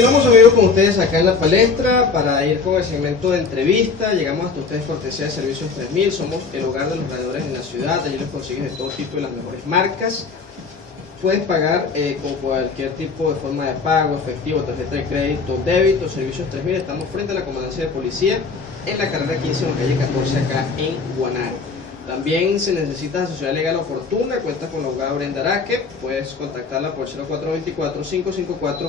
Continuamos amigos con ustedes acá en La Palestra para ir con el segmento de entrevista. Llegamos hasta ustedes cortesía de Servicios 3000, somos el hogar de los radiadores en la ciudad. Allí los consigues de todo tipo y las mejores marcas. Puedes pagar con cualquier tipo de forma de pago, efectivo, tarjeta de crédito, débito. Servicios 3000, estamos frente a la Comandancia de Policía en la carrera 15 en la calle 14 acá en Guanare. También si necesitas asesoría legal oportuna, cuentas con la abogada Brenda Araque, puedes contactarla por 0424-554-1580.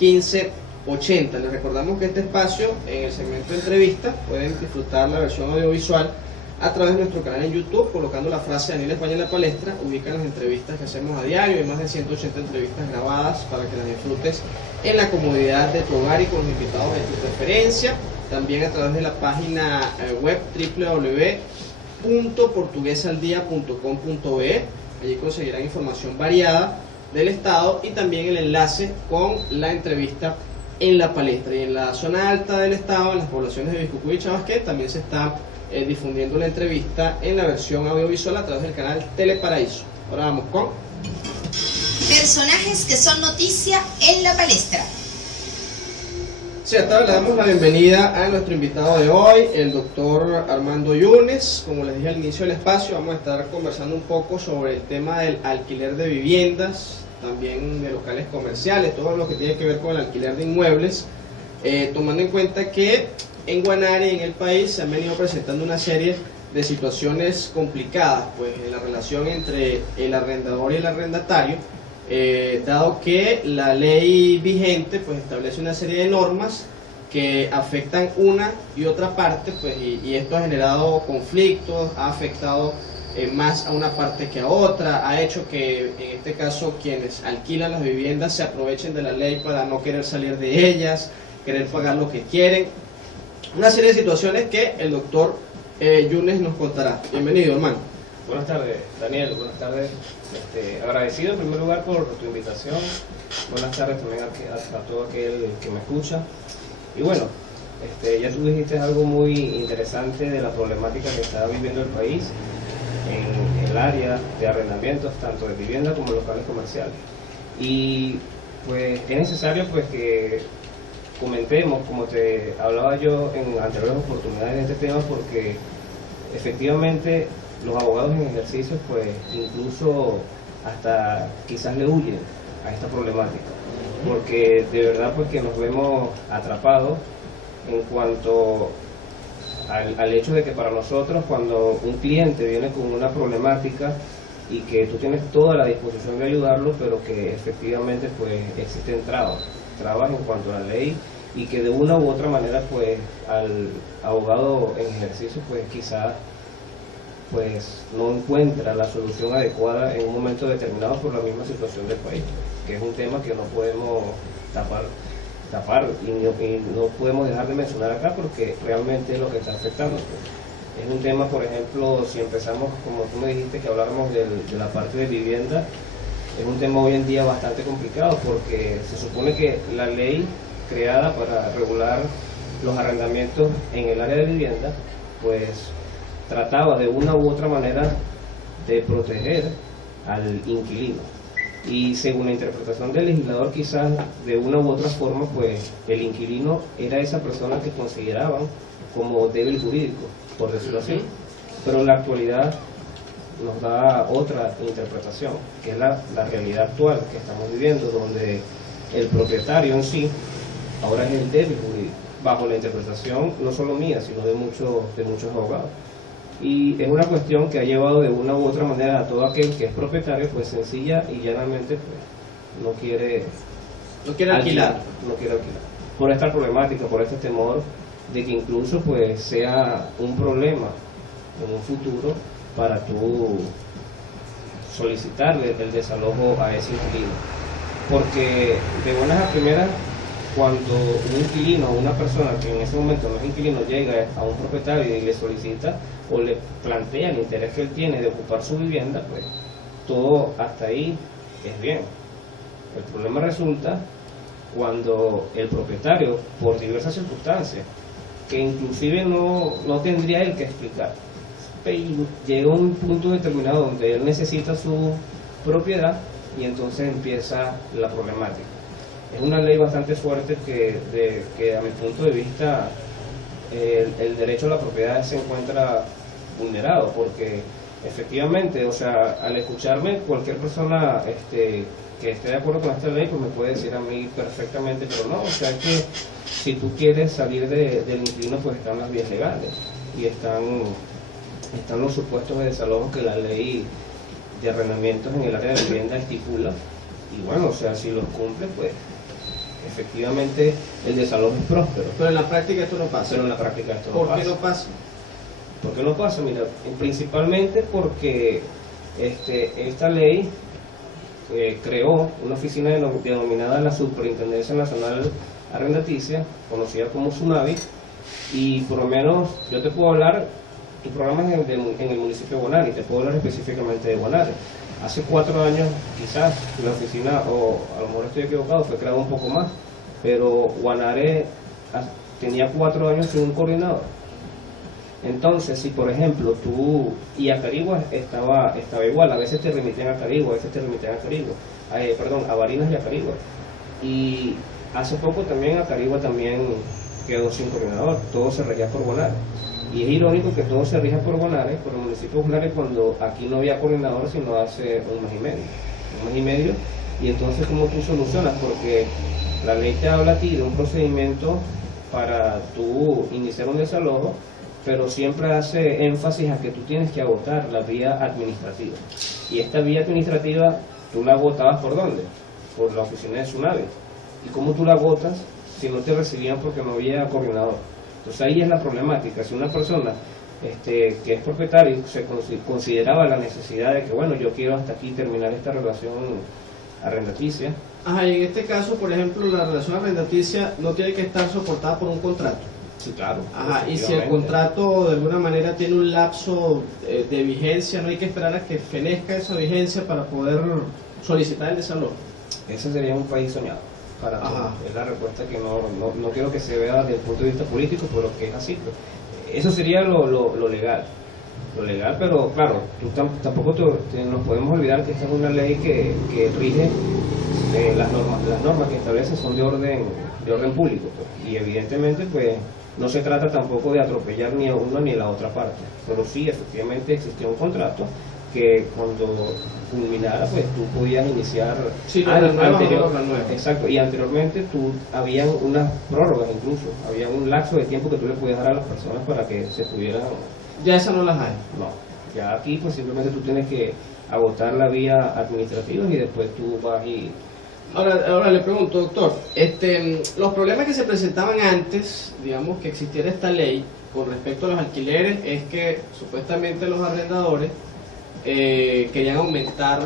Les recordamos que este espacio, en el segmento de entrevista, pueden disfrutar la versión audiovisual a través de nuestro canal en YouTube, colocando la frase Daniel España en la Palestra, ubican las entrevistas que hacemos a diario, hay más de 180 entrevistas grabadas para que las disfrutes en la comodidad de tu hogar y con los invitados de tu preferencia. También a través de la página web www.portuguesaldia.com.be, allí conseguirán información variada del estado y también el enlace con la entrevista en La Palestra. Y en la zona alta del estado, en las poblaciones de Biscucuy y Chabasqué, también se está difundiendo la entrevista en la versión audiovisual a través del canal Teleparaíso. Ahora vamos con personajes que son noticia en La Palestra. Sí, hasta ahora le damos la bienvenida a nuestro invitado de hoy, el doctor Armando Yunes. Como les dije al inicio del espacio, vamos a estar conversando un poco sobre el tema del alquiler de viviendas, también de locales comerciales, todo lo que tiene que ver con el alquiler de inmuebles, tomando en cuenta que en Guanare y en el país se han venido presentando una serie de situaciones complicadas, pues en la relación entre el arrendador y el arrendatario, dado que la ley vigente pues establece una serie de normas que afectan una y otra parte, pues y esto ha generado conflictos, ha afectado más a una parte que a otra, ha hecho que en este caso quienes alquilan las viviendas se aprovechen de la ley para no querer salir de ellas, querer pagar lo que quieren. Una serie de situaciones que el doctor Yunes nos contará. Bienvenido, hermano. Buenas tardes, Daniel. Buenas tardes. Agradecido en primer lugar por tu invitación. Buenas tardes también a todo aquel que me escucha. Y bueno, ya tú dijiste algo muy interesante de la problemática que está viviendo el país en el área de arrendamientos, tanto de vivienda como locales comerciales. Y pues es necesario pues que comentemos, como te hablaba yo en anteriores oportunidades, de este tema, porque efectivamente los abogados en ejercicio pues incluso hasta quizás le huyen a esta problemática, porque de verdad pues que nos vemos atrapados en cuanto al hecho de que para nosotros, cuando un cliente viene con una problemática y que tú tienes toda la disposición de ayudarlo, pero que efectivamente pues existen trabas en cuanto a la ley, y que de una u otra manera pues al abogado en ejercicio pues quizás pues no encuentra la solución adecuada en un momento determinado por la misma situación del país, que es un tema que no podemos tapar y no podemos dejar de mencionar acá, porque realmente es lo que está afectando. Es un tema, por ejemplo, si empezamos, como tú me dijiste, que habláramos de la parte de vivienda, es un tema hoy en día bastante complicado, porque se supone que la ley creada para regular los arrendamientos en el área de vivienda, pues trataba de una u otra manera de proteger al inquilino. Y según la interpretación del legislador, quizás de una u otra forma, pues el inquilino era esa persona que consideraban como débil jurídico, por decirlo así. Pero en la actualidad nos da otra interpretación, que es la realidad actual que estamos viviendo, donde el propietario en sí ahora es el débil jurídico, bajo la interpretación no solo mía, sino de muchos abogados. Y es una cuestión que ha llevado de una u otra manera a todo aquel que es propietario, pues sencilla y llanamente pues no quiere alquilar. Por esta problemática, por este temor de que incluso pues sea un problema en un futuro para tú solicitarle el desalojo a ese inquilino. Porque de buenas a primeras, cuando un inquilino o una persona que en ese momento no es inquilino llega a un propietario y le solicita o le plantea el interés que él tiene de ocupar su vivienda, pues todo hasta ahí es bien. El problema resulta cuando el propietario, por diversas circunstancias, que inclusive no tendría él que explicar, llega a un punto determinado donde él necesita su propiedad y entonces empieza la problemática. es una ley bastante fuerte que a mi punto de vista el derecho a la propiedad se encuentra vulnerado, porque efectivamente, o sea, al escucharme cualquier persona que esté de acuerdo con esta ley, pues me puede decir a mí perfectamente, pero no, o sea, que si tú quieres salir del inquilino, pues están las vías legales y están los supuestos de desalojo que la ley de arrendamientos en el área de vivienda estipula, y bueno, o sea, si los cumple, pues efectivamente el desalojo es próspero. Pero en la práctica esto no pasa. Pero en la práctica esto no pasa. ¿Por qué no pasa? ¿Por qué no pasa? Mira, principalmente porque esta ley creó una oficina denominada la Superintendencia Nacional Arrendaticia, conocida como SUNAVI, y por lo menos yo te puedo hablar, tu programa es en el municipio de Guanare, y te puedo hablar específicamente de Guanare. Hace 4 años, quizás, la oficina, o a lo mejor estoy equivocado, fue creada un poco más, pero Guanare tenía 4 años sin un coordinador. Entonces, si por ejemplo tú, y a Carigua estaba igual, a veces te remitían a Carigua, a veces te remitían a Carigua, a Barinas y a Carigua. Y hace poco también a Carigua también quedó sin coordinador, todo se regía por Guanare. Y es irónico que todo se rija por Guanare, por el municipio de Guanare, cuando aquí no había coordinador sino hace un mes y medio. Y entonces, ¿cómo tú solucionas? Porque la ley te habla a ti de un procedimiento para tú iniciar un desalojo, pero siempre hace énfasis a que tú tienes que agotar la vía administrativa. Y esta vía administrativa, tú la agotabas ¿por dónde? Por la oficina de SUNAVI. ¿Y cómo tú la agotas si no te recibían porque no había coordinador? Entonces ahí es la problemática. Si una persona que es propietario se consideraba la necesidad de que, bueno, yo quiero hasta aquí terminar esta relación arrendaticia. Ajá, y en este caso, por ejemplo, la relación arrendaticia no tiene que estar soportada por un contrato. Sí, claro. Ajá, y si el contrato de alguna manera tiene un lapso de vigencia, no hay que esperar a que fenezca esa vigencia para poder solicitar el desalojo. Ese sería un país soñado para todos. Es la respuesta que no quiero que se vea desde el punto de vista político, pero que es así. Pues. Eso sería lo legal. Lo legal, pero claro, tampoco nos podemos olvidar que esta es una ley que rige las normas que establece son de orden público, pues. Y evidentemente pues no se trata tampoco de atropellar ni a una ni a la otra parte, pero sí efectivamente existía un contrato que cuando culminara pues tú podías iniciar exacto, y anteriormente habían unas prórrogas, incluso había un lapso de tiempo que tú le podías dar a las personas para que se pudieran. Ya esas no las hay. No, ya aquí pues simplemente tú tienes que agotar la vía administrativa y después tú vas y... Ahora le pregunto, doctor, los problemas que se presentaban antes, digamos, que existiera esta ley con respecto a los alquileres, es que supuestamente los arrendadores querían aumentar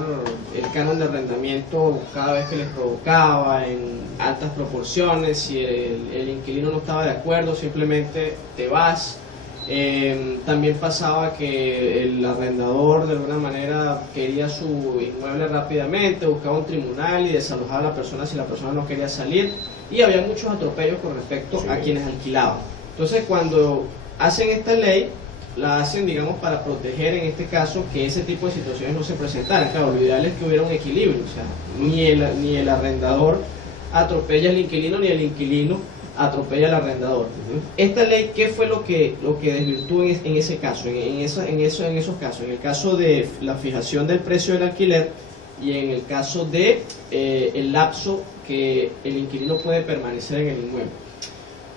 el canon de arrendamiento cada vez que les provocaba en altas proporciones. Si el inquilino no estaba de acuerdo, simplemente te vas. También pasaba que el arrendador de alguna manera quería su inmueble rápidamente, buscaba un tribunal y desalojaba a la persona si la persona no quería salir, y había muchos atropellos con respecto a quienes alquilaban. Entonces, cuando hacen esta ley, la hacen, digamos, para proteger en este caso que ese tipo de situaciones no se presentaran. Claro, lo ideal es que hubiera un equilibrio, o sea, ni el arrendador atropella al inquilino, ni el inquilino atropella al arrendador. Esta ley, ¿qué fue lo que desvirtuó en ese caso, en esos casos? En el caso de la fijación del precio del alquiler y en el caso de el lapso que el inquilino puede permanecer en el inmueble.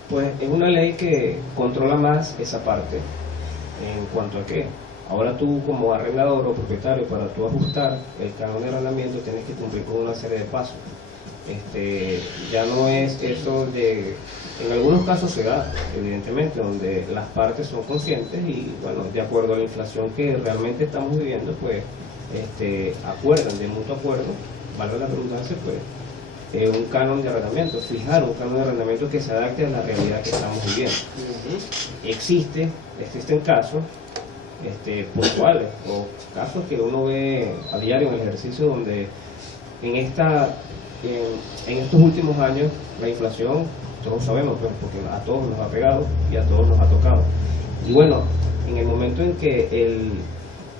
Pues es una ley que controla más esa parte. En cuanto a que ahora tú como arrendador o propietario, para tú ajustar el canon de arrendamiento tienes que cumplir con una serie de pasos. Ya no es eso de, en algunos casos se da, evidentemente, donde las partes son conscientes y, bueno, de acuerdo a la inflación que realmente estamos viviendo, pues, acuerdan de mutuo acuerdo, valga la redundancia, pues, un canon de arrendamiento, fijar un canon de arrendamiento que se adapte a la realidad que estamos viviendo. Existen casos puntuales o casos que uno ve a diario en el ejercicio donde en estos últimos años la inflación, todos sabemos, pues, porque a todos nos ha pegado y a todos nos ha tocado. Y bueno, en el momento en que el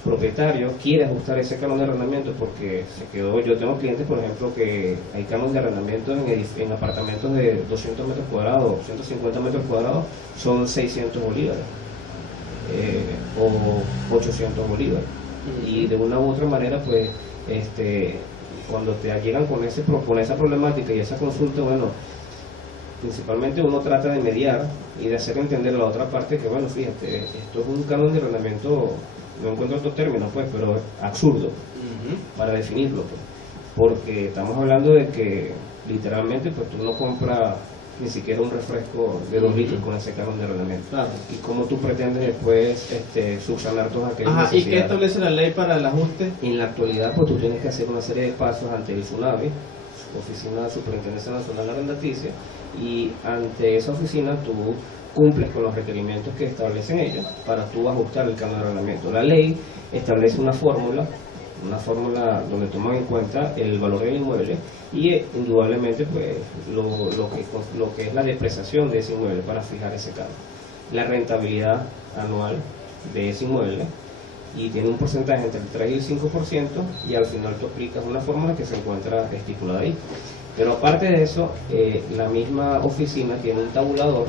propietario quiere ajustar ese canon de arrendamiento porque yo tengo clientes, por ejemplo, que hay canon de arrendamiento en apartamentos de 200 metros cuadrados, 150 metros cuadrados, son 600 bolívares o 800 bolívares. Y de una u otra manera, pues, cuando te llegan con esa problemática y esa consulta, bueno, principalmente uno trata de mediar y de hacer entender a la otra parte que, bueno, fíjate, esto es un canon de arrendamiento, no encuentro otro término, pues, pero absurdo para definirlo, pues, porque estamos hablando de que literalmente, pues, tú no compras ni siquiera un refresco de 2 litros con ese canon de arrendamiento. Claro. Y cómo tú pretendes después subsanar todas aquellas Ajá, ¿y necesidades. qué establece la ley para el ajuste? En la actualidad, pues tú tienes que hacer una serie de pasos ante el SUNAVI, Oficina de Superintendencia Nacional Arrendaticia, y ante esa oficina tú cumples con los requerimientos que establecen ellos para tú ajustar el canon de arrendamiento. La ley establece una fórmula donde toman en cuenta el valor del inmueble y indudablemente pues lo que es la depreciación de ese inmueble para fijar ese canon, la rentabilidad anual de ese inmueble, y tiene un porcentaje entre el 3 y el 5%, y al final tú aplicas una fórmula que se encuentra estipulada ahí. Pero aparte de eso, la misma oficina tiene un tabulador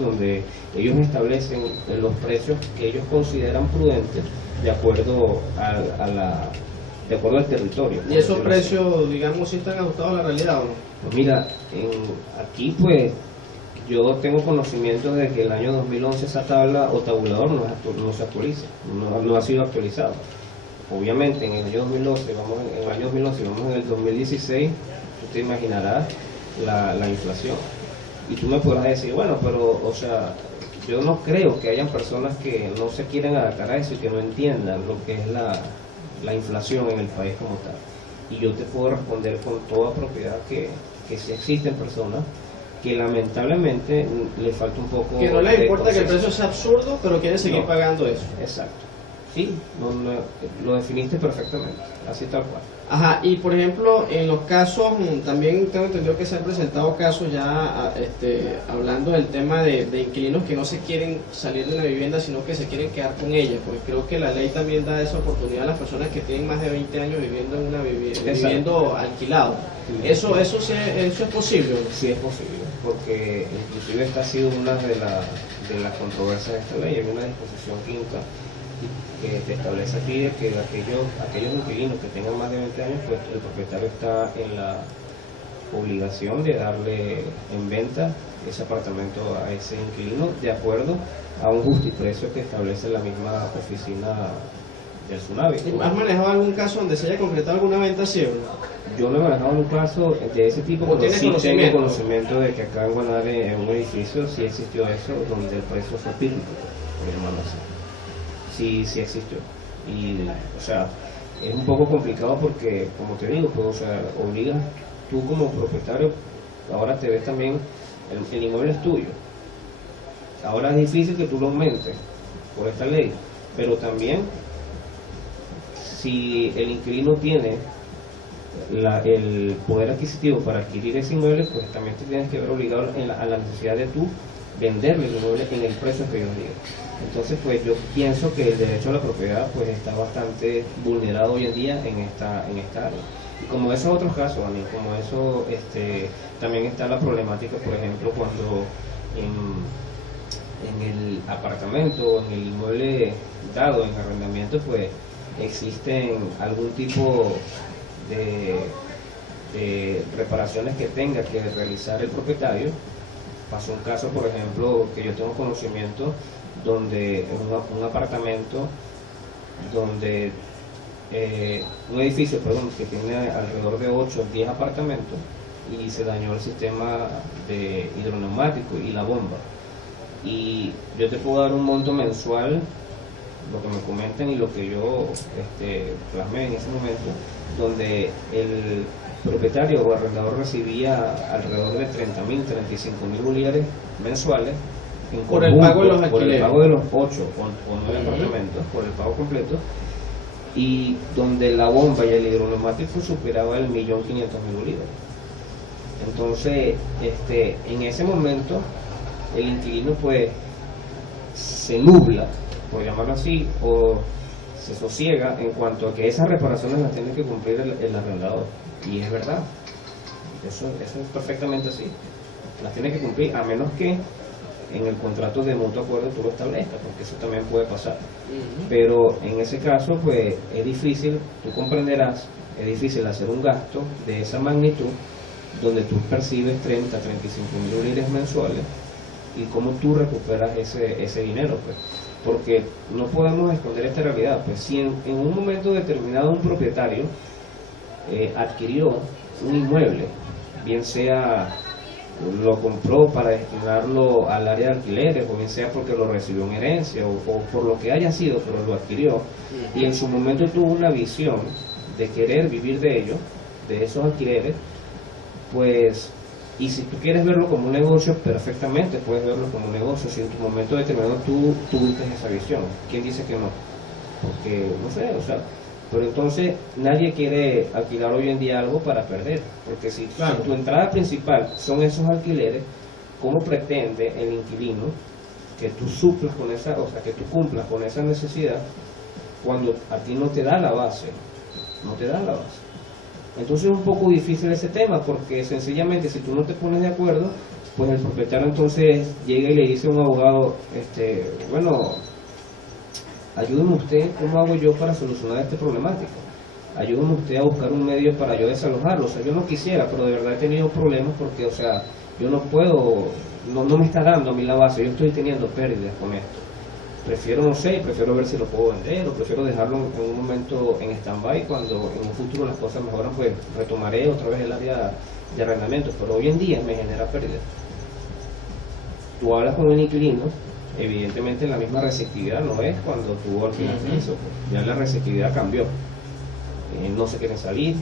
donde ellos establecen los precios que ellos consideran prudentes de acuerdo al territorio. ¿Y esos precios, digamos, si están ajustados a la realidad o no? Pues mira, aquí pues yo tengo conocimiento de que el año 2011 esa tabla o tabulador no se actualiza, no ha sido actualizado. Obviamente en el año 2011, vamos en el 2016, tú te imaginarás la inflación. Y tú me podrás decir, bueno, pero, o sea, yo no creo que hayan personas que no se quieren adaptar a eso y que no entiendan lo que es la inflación en el país como tal. Y yo te puedo responder con toda propiedad que sí existen personas que lamentablemente le falta un poco que no les de importa que el conciencia. precio sea absurdo, pero quieren seguir pagando eso. Exacto. Sí, lo definiste perfectamente, así tal cual. Ajá, y por ejemplo, en los casos, también tengo entendido que se han presentado casos ya hablando del tema de inquilinos que no se quieren salir de una vivienda, sino que se quieren quedar con ella, porque creo que la ley también da esa oportunidad a las personas que tienen más de 20 años viviendo en una viviendo alquilado. Sí. ¿Eso es posible o no? Sí es posible, porque inclusive esta ha sido una de las controversias de esta ley. Hay una disposición quinta que te establece aquí de que aquellos inquilinos que tengan más de 20 años, pues el propietario está en la obligación de darle en venta ese apartamento a ese inquilino de acuerdo a un justiprecio que establece la misma oficina del SUNAVI. ¿Has manejado algún caso donde se haya concretado alguna venta así o no? Yo no he manejado un caso de ese tipo, ¿O pero tienes sí tengo conocimiento de que acá en Guanare, en un edificio, sí existió eso, donde el precio fue pírrico, por llamarlo así. Sí existió. Y, o sea, es un poco complicado porque, como te digo, pues, o sea, obligas tú como propietario, ahora te ves también, el inmueble es tuyo. Ahora es difícil que tú lo aumentes por esta ley, pero también, si el inquilino tiene el poder adquisitivo para adquirir ese inmueble, pues también te tienes que ver obligado a la necesidad de tú venderle el inmueble en el precio que ellos digan. Entonces, pues yo pienso que el derecho a la propiedad pues está bastante vulnerado hoy en día en esta área. Y como esos otros casos, Daniel, como eso, también está la problemática, por ejemplo, cuando en el apartamento, en el inmueble dado en arrendamiento, pues existen algún tipo de reparaciones que tenga que realizar el propietario. Pasó un caso, por ejemplo, que yo tengo conocimiento, donde un apartamento, donde un edificio, perdón, que tiene alrededor de 8 o 10 apartamentos, y se dañó el sistema de hidroneumático y la bomba. Y yo te puedo dar un monto mensual, lo que me comentan y lo que yo plasmé en ese momento, donde el propietario o arrendador recibía alrededor de 30.000, 35.000 bolívares mensuales por el pago de los alquileres, por el pago de los 8 o 9 apartamentos, por el pago completo, y donde la bomba y el hidroneumático superaba el 1.500.000 bolívares. Entonces, en ese momento el inquilino pues se nubla, por llamarlo así, o se sosiega en cuanto a que esas reparaciones las tiene que cumplir el arrendador. Y es verdad, eso es perfectamente así, las tiene que cumplir, a menos que en el contrato de mutuo acuerdo tú lo establezcas, porque eso también puede pasar. Pero en ese caso, pues es difícil, tú comprenderás, es difícil hacer un gasto de esa magnitud donde tú percibes 30, 35 mil UF mensuales, y cómo tú recuperas ese dinero, pues. Porque no podemos esconder esta realidad, pues si en un momento determinado un propietario adquirió un inmueble, bien sea lo compró para destinarlo al área de alquileres, o bien sea porque lo recibió en herencia, o por lo que haya sido, pero lo adquirió, y en su momento tuvo una visión de querer vivir de ello, de esos alquileres, pues, y si tú quieres verlo como un negocio, perfectamente puedes verlo como un negocio, si en tu momento determinado tú tuviste esa visión. ¿Quién dice que no? Porque, no sé, o sea, pero entonces nadie quiere alquilar hoy en día algo para perder, porque si tu entrada principal son esos alquileres, ¿cómo pretende el inquilino que tú suplas con esa, o sea, que tú cumplas con esa necesidad cuando a ti no te da la base? No te da la base. Entonces es un poco difícil ese tema, porque sencillamente si tú no te pones de acuerdo, pues el propietario entonces llega y le dice a un abogado, bueno, ayúdeme usted, ¿cómo hago yo para solucionar este problemático? Ayúdeme usted a buscar un medio para yo desalojarlo. O sea, yo no quisiera, pero de verdad he tenido problemas porque, o sea, yo no puedo, no me está dando a mí la base, yo estoy teniendo pérdidas con esto. Prefiero, no sé, prefiero ver si lo puedo vender, o prefiero dejarlo en un momento en stand-by, cuando en un futuro las cosas mejoran, pues retomaré otra vez el área de arrendamiento, pero hoy en día me genera pérdida. Tú hablas con un inquilino, evidentemente la misma receptividad no es cuando tú alquilas eso, pues, ya la receptividad cambió, no se quieren salir,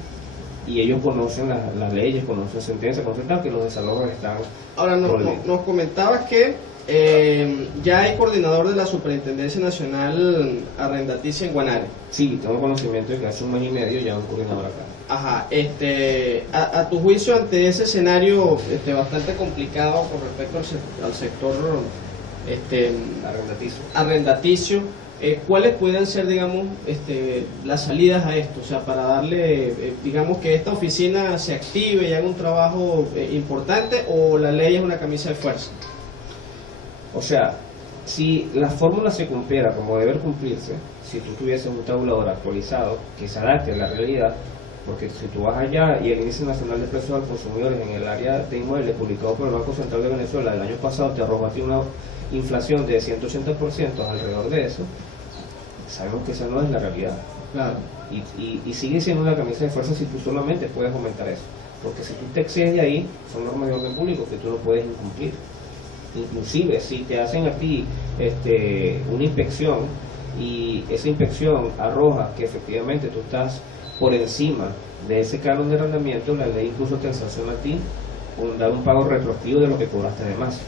y ellos conocen las leyes, conocen sentencias, conocen que los desalojos están. Ahora nos comentabas que ya hay coordinador de la Superintendencia Nacional Arrendaticia en Guanare. Sí, tengo conocimiento de que hace un mes y medio ya hay un coordinador acá. Ajá, a tu juicio, ante ese escenario bastante complicado con respecto al sector arrendaticio, ¿cuáles pueden ser, digamos, las salidas a esto? O sea, para darle, digamos, que esta oficina se active y haga un trabajo importante, o la ley es una camisa de fuerza. O sea, si la fórmula se cumpliera como debe cumplirse, si tú tuvieses un tabulador actualizado que se adapte a la realidad, porque si tú vas allá y el Índice Nacional de Precios al Consumidor en el área de inmuebles publicado por el Banco Central de Venezuela el año pasado te arrojó a ti una inflación de 180% alrededor de eso, sabemos que esa no es la realidad. Claro. Y sigue siendo una camisa de fuerza si tú solamente puedes aumentar eso, porque si tú te excedes de ahí, son normas de orden público que tú no puedes incumplir. Inclusive si te hacen a ti una inspección y esa inspección arroja que efectivamente tú estás por encima de ese canon de arrendamiento, la ley incluso te sanciona a ti con dar un pago retroactivo de lo que cobraste de más.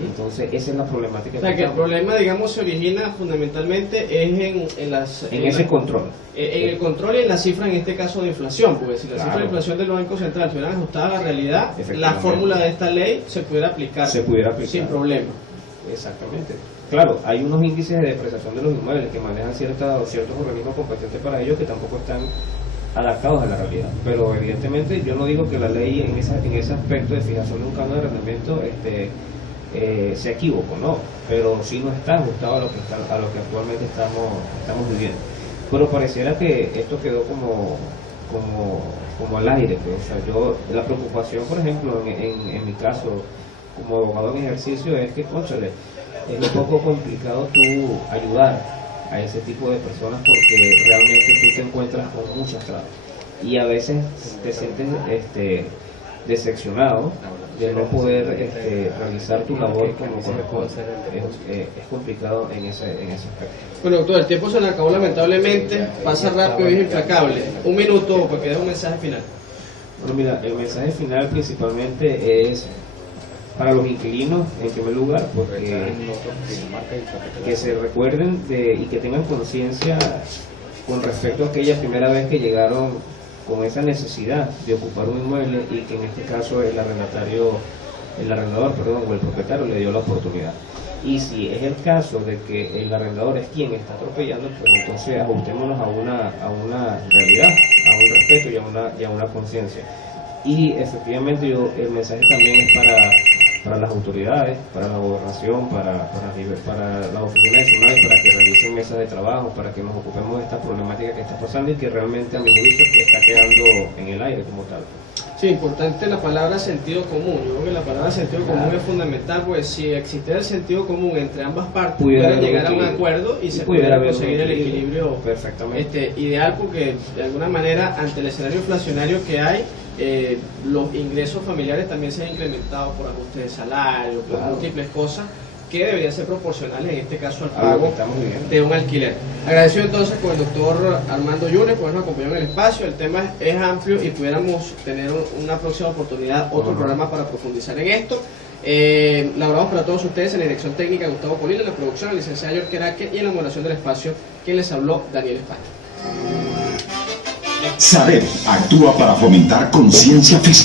Entonces esa es la problemática. O sea, que el problema, digamos, se origina fundamentalmente es en ese control. En el control y en la cifra, en este caso, de inflación, porque si la cifra de inflación del Banco Central estuviera ajustada a la realidad, la fórmula de esta ley se pudiera aplicar sin problema. Exactamente. Claro, hay unos índices de depreciación de los inmuebles que manejan ciertos organismos competentes para ello que tampoco están adaptados a la realidad, pero evidentemente yo no digo que la ley en ese aspecto de fijación de un canon de arrendamiento se equivoco, no, pero sí no está ajustado a lo que actualmente estamos viviendo. Pero pareciera que esto quedó como al aire, pues. O sea, la preocupación, por ejemplo, en mi caso como abogado en ejercicio es que, cónchale, es un poco complicado tú ayudar a ese tipo de personas porque realmente tú te encuentras con muchas trabas y a veces te sientes decepcionado de no poder realizar tu labor como corresponde. Es complicado en ese aspecto. Bueno, doctor, el tiempo se nos acabó lamentablemente, pasa rápido y es implacable. Un minuto para que dé un mensaje final. Bueno, mira, el mensaje final principalmente es para los inquilinos, en primer lugar, porque que se recuerden y que tengan conciencia con respecto a aquella primera vez que llegaron con esa necesidad de ocupar un inmueble y que en este caso el arrendador o el propietario le dio la oportunidad. Y si es el caso de que el arrendador es quien está atropellando, pues entonces ajustémonos a una realidad, a un respeto y a una conciencia. Y efectivamente el mensaje también es para las autoridades, para la gobernación, para las oficinas de SUNAVI, para que realicen mesas de trabajo, para que nos ocupemos de esta problemática que está pasando y que realmente a mi juicio está quedando en el aire como tal. Sí, importante la palabra sentido común. Yo creo que la palabra sentido común es fundamental, pues si existiera el sentido común entre ambas partes, pudieran llegar a un acuerdo y se pudiera conseguir el equilibrio perfectamente ideal, porque de alguna manera ante el escenario inflacionario que hay, los ingresos familiares también se han incrementado por ajustes de salario, por múltiples cosas que deberían ser proporcionales en este caso al pago de un alquiler. Agradecido entonces con el doctor Armando Yunes por habernos acompañado en el espacio. El tema es amplio y pudiéramos tener una próxima oportunidad, otro programa para profundizar en esto. Laboramos para todos ustedes en la dirección técnica Gustavo Polina, en la producción la licenciada York Queraque y en la moderación del espacio quien les habló Daniel España. Saber actúa para fomentar conciencia fiscal.